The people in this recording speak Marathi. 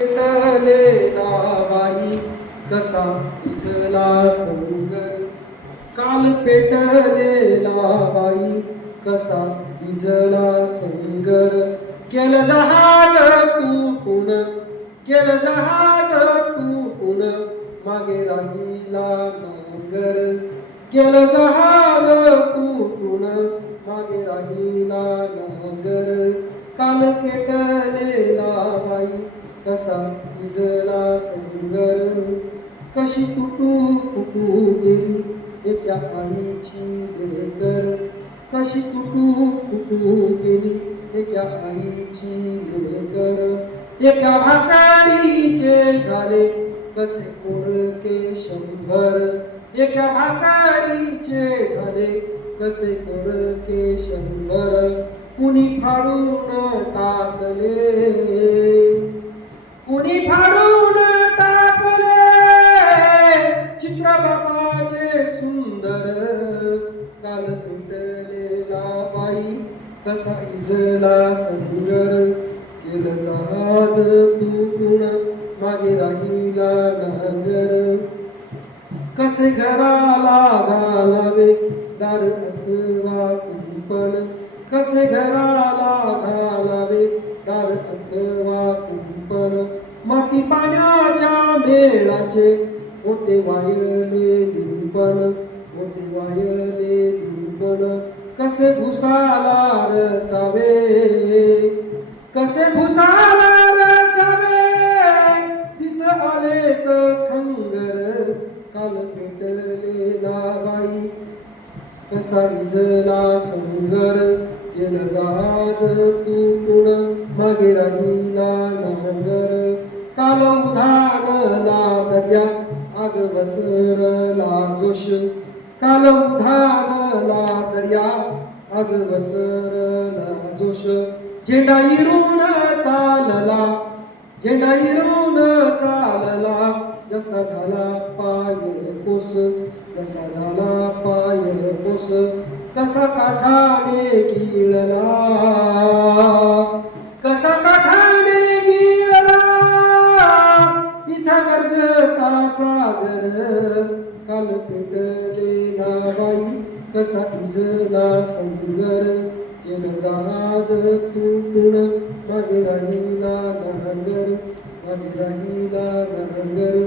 पेटलेला बाई कसा इजला संग काल पेटलेला बाई कसा इजला संग केल जहाज तुटून केल जहाज तुटून मागे राहिला नांगर केल जहाज तुटून मागे राहिला नांगर काल पेटलेला बाई कसा इजला संगर कशी तुटू फुटू गेली एका आईची लेकर कशी तुटू फुटू गेली एका आईची लेकर एका भाकारीचे झाले कसे कोरके शंभर. एका भाकारीचे झाले कसे कोरके शंभर. कुणी फाडून टाकले? कुणी फाडून टाकले? चित्र बापाचे सुंदर काल तुटलेला बाई कसा इजला संगर केलं जहाज तुटून मागे राहिला नांगर कसे घराला घालावे दार अथवा कुंपण? कसे घराला घालावे दार अथवा कुंपण? वेळाचे मेळाचे मोठे वायले लिंपण मोठे वायले लिंपण कसे भुसाला रचावे कसे भुसाला रचावे दिस आले तर खंगर काल पेटलेला बाई कसा विजला संगर केलं जहाज तुटून मागे राहिला नांगर. काल उधार दर्या आज बसरला जोश काल धावला दर्या आज बसरला जोश झेंडा इरून चालला झेंडा इरून चालला जसा झाला पाय कोस जसा झाला पाय कोस कसा काठाने किळला इथं सागर काल पेटलेला बाई कसा इजला संगर केलं जहाज तुटून मग राहिला नांगर मग राहिला नांगर